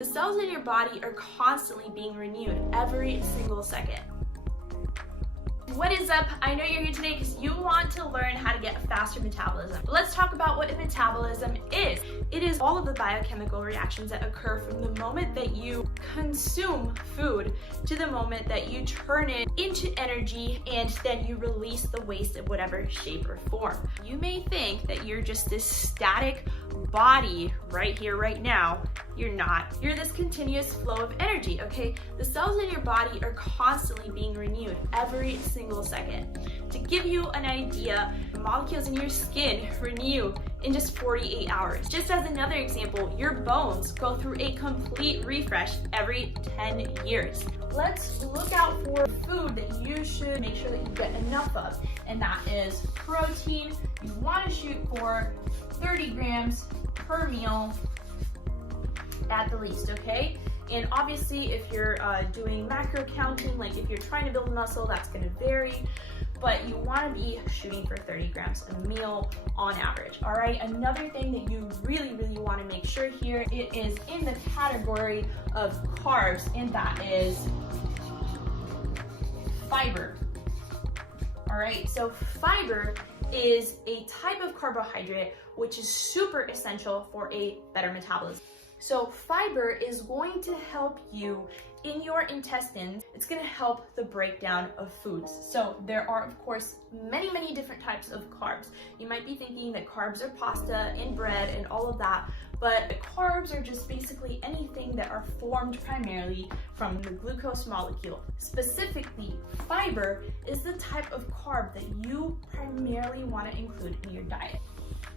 The cells in your body are constantly being renewed every single second. What is up? I know you're here today because you want to learn how to get a faster metabolism. But let's talk about what a metabolism is. It is all of the biochemical reactions that occur from the moment that you consume food to the moment that you turn it into energy and then you release the waste in whatever shape or form. You may think that you're just this static body right here, right now. You're not. You're this continuous flow of energy, okay? The cells in your body are constantly being renewed every single second. To give you an idea, the molecules in your skin renew in just 48 hours. Just as another example, your bones go through a complete refresh every 10 years. Let's look out for food that you should make sure that you get enough of, and that is protein. You want to shoot for 30 grams per meal at the least, okay? And obviously if you're doing macro counting, like if you're trying to build muscle, that's going to vary, but you want to be shooting for 30 grams a meal on average. All right, another thing that you really want to make sure here, it is in the category of carbs, and that is fiber. All right, so fiber is a type of carbohydrate which is super essential for a better metabolism. So fiber is going to help you in your intestines. It's going to help the breakdown of foods. So there are, of course, many different types of carbs. You might be thinking that carbs are pasta and bread and all of that, but carbs are just basically anything that are formed primarily from the glucose molecule. Specifically, fiber is the type of carb that you primarily want to include in your diet.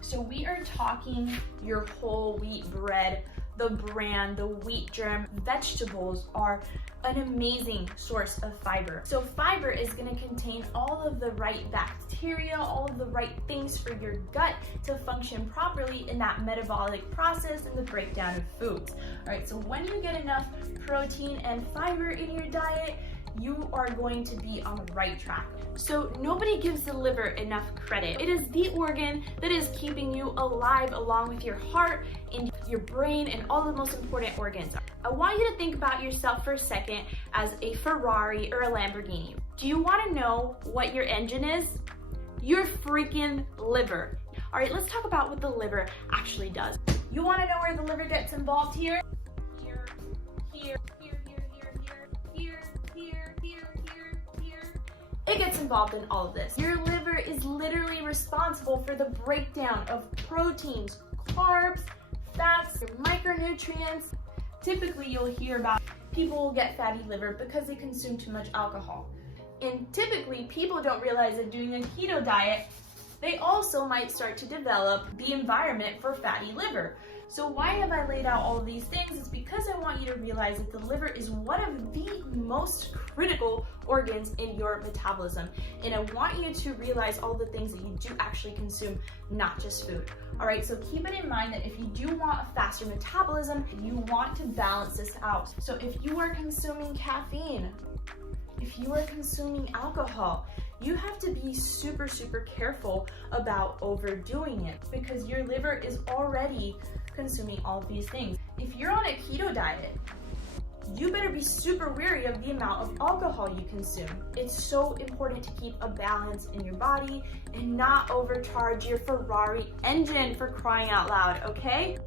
So we are talking your whole wheat bread, the bran, the wheat germ. Vegetables are an amazing source of fiber. So fiber is going to contain all of the right bacteria, all of the right things for your gut to function properly in that metabolic process and the breakdown of foods. All right, so when you get enough protein and fiber in your diet, you are going to be on the right track. So nobody gives the liver enough credit. It is the organ that is keeping you alive along with your heart and your brain and all the most important organs. I want you to think about yourself for a second as a Ferrari or a Lamborghini. Do you want to know what your engine is? Your freaking liver. All right, let's talk about what the liver actually does. You want to know where the liver gets involved here? Here. It gets involved in all of this. Your liver is literally responsible for the breakdown of proteins, carbs, fats, your micronutrients. Typically, you'll hear about people will get fatty liver because they consume too much alcohol. And typically, people don't realize that doing a keto diet, they also might start to develop the environment for fatty liver. So why have I laid out all of these things? It's because I want you to realize that the liver is one of the most critical organs in your metabolism. And I want you to realize all the things that you do actually consume, not just food. All right, so keep it in mind that if you do want a faster metabolism, you want to balance this out. So if you are consuming caffeine, if you are consuming alcohol, you have to be super careful about overdoing it because your liver is already consuming all of these things. If you're on a keto diet, you better be super wary of the amount of alcohol you consume. It's so important to keep a balance in your body and not overcharge your Ferrari engine, for crying out loud, okay?